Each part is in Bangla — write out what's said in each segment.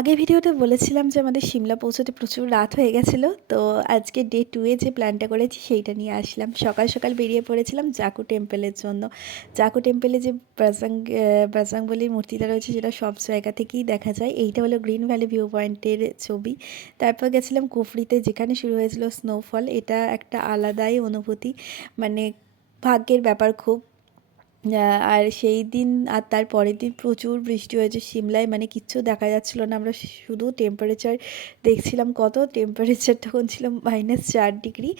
আগের ভিডিওতে বলেছিলাম যে আমাদের সিমলা পৌঁছতে প্রচুর রাত হয়ে গেছিলো। তো আজকে ডে 2 এ যে প্ল্যানটা করেছি সেইটা নিয়ে আসলাম। সকাল সকাল বেরিয়ে পড়েছিলাম জাকু টেম্পলের জন্য। জাকু টেম্পলে যে বজরংবলীর মূর্তিটা রয়েছে সেটা সব জায়গা থেকেই দেখা যায়। এইটা হলো গ্রিন ভ্যালি ভিউ পয়েন্টের ছবি। তারপর গেছিলাম কুফরিতে, যেখানে শুরু হয়েছিল স্নোফল। এটা একটা আলাদাই অনুভূতি, মানে ভাগ্যের ব্যাপার খুব। আর সেই দিন আর তার পরের দিন প্রচুর বৃষ্টি হয়েছে সিমলায়, মানে কিচ্ছু দেখা যাচ্ছিল না। আমরা শুধু টেম্পারেচার দেখছিলাম, কত টেম্পারেচার তখন ছিল -4 ডিগ্রি।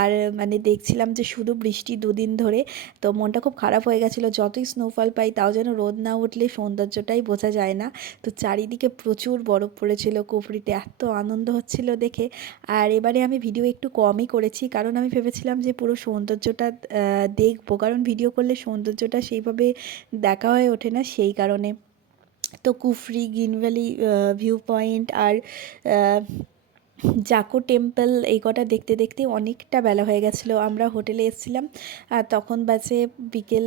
আর মানে দেখছিলাম যে শুধু বৃষ্টি দুদিন ধরে। তো মনটা খুব খারাপ হয়ে গেছিলো। যতই স্নোফল পাই তাও যেন রোদ না উঠলে সৌন্দর্যটাই বোঝা যায় না। তো চারিদিকে প্রচুর বরফ পড়েছিল কুফরিতে, এত আনন্দ হচ্ছিল দেখে। আর এবারে আমি ভিডিও একটু কমই করেছি, কারণ আমি ভেবেছিলাম যে পুরো সৌন্দর্যটা দেখবো, কারণ ভিডিও করলে সৌন্দর্যটা সেইভাবে দেখা হয়ে ওঠে না, সেই কারণে। তো কুফরি, গ্রিন ভ্যালি ভিউ পয়েন্ট আর জাকো টেম্পল এই কটা দেখতে দেখতে অনেকটা বেলা হয়ে গেছিলো। আমরা হোটেলে এসেছিলাম তখন বাজে বিকেল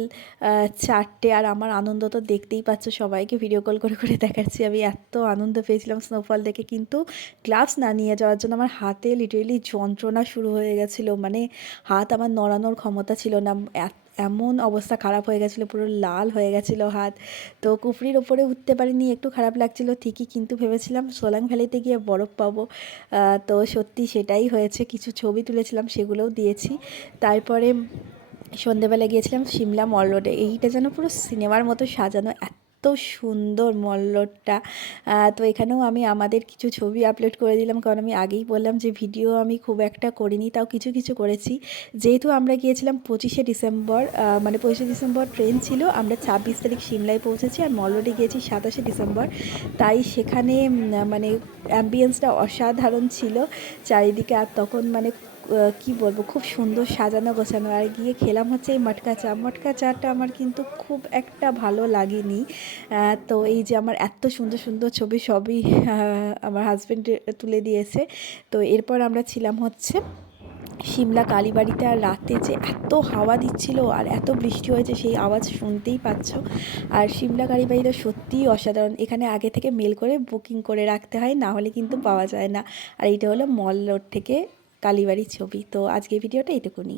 4টে। আর আমার আনন্দ তো দেখতেই পাচ্ছ, সবাইকে ভিডিও কল করে করে দেখাচ্ছি। আমি এত আনন্দ পেয়েছিলাম স্নোফল দেখে, কিন্তু গ্লাভস না নিয়ে যাওয়ার জন্য আমার হাতে লিটারেলি যন্ত্রণা শুরু হয়ে গেছিলো। মানে হাত আমার নড়ানোর ক্ষমতা ছিল না, এমন অবস্থা খারাপ হয়ে গেছিলো, পুরো লাল হয়ে গেছিলো হাত। তো কুফরির ওপরে উঠতে পারিনি, একটু খারাপ লাগছিলো ঠিকই, কিন্তু ভেবেছিলাম সোলাং ভ্যালিতে গিয়ে বরফ পাবো। তো সত্যি সেটাই হয়েছে। কিছু ছবি তুলেছিলাম, সেগুলোও দিয়েছি। তারপরে সন্ধেবেলা গিয়েছিলাম সিমলা মল রোডে। এইটা যেন পুরো সিনেমার মতো সাজানো, এত সুন্দর মল রোডটা। তো এখানেও আমি আমাদের কিছু ছবি আপলোড করে দিলাম, কারণ আমি আগেই বললাম যে ভিডিও আমি খুব একটা করিনি, তাও কিছু কিছু করেছি। যেহেতু আমরা গিয়েছিলাম 25শে ডিসেম্বর, মানে 25শে ডিসেম্বর ট্রেন ছিল, আমরা 26 তারিখ সিমলায় পৌঁছেছি, আর মল রোডে গিয়েছি 27শে ডিসেম্বর। তাই সেখানে মানে অ্যাম্বিয়েন্সটা অসাধারণ ছিল চারিদিকে। আর তখন মানে কি বলবো, খুব সুন্দর সাজানো গোছানো। আর গিয়ে খেলাম হচ্ছে এই মটকা চা। মটকা চাটা আমার কিন্তু খুব একটা ভালো লাগেনি। তো এই যে আমার এত সুন্দর সুন্দর ছবি সবই আমার হাজব্যান্ড তুলে দিয়েছে। তো এরপর আমরা ছিলাম হচ্ছে সিমলা কালীবাড়িতে। আর রাতে যে এত হাওয়া দিচ্ছিল আর এত বৃষ্টি হয়েছে, সেই আওয়াজ শুনতেই পাচ্ছ। আর সিমলা কালীবাড়িটা সত্যিই অসাধারণ। এখানে আগে থেকে মেল করে বুকিং করে রাখতে হয়, না হলে কিন্তু পাওয়া যায় না। আর এইটা হলো মল রোড থেকে কালীবাড়ির ছবি। তো আজকের ভিডিওটা এইটুকুনি।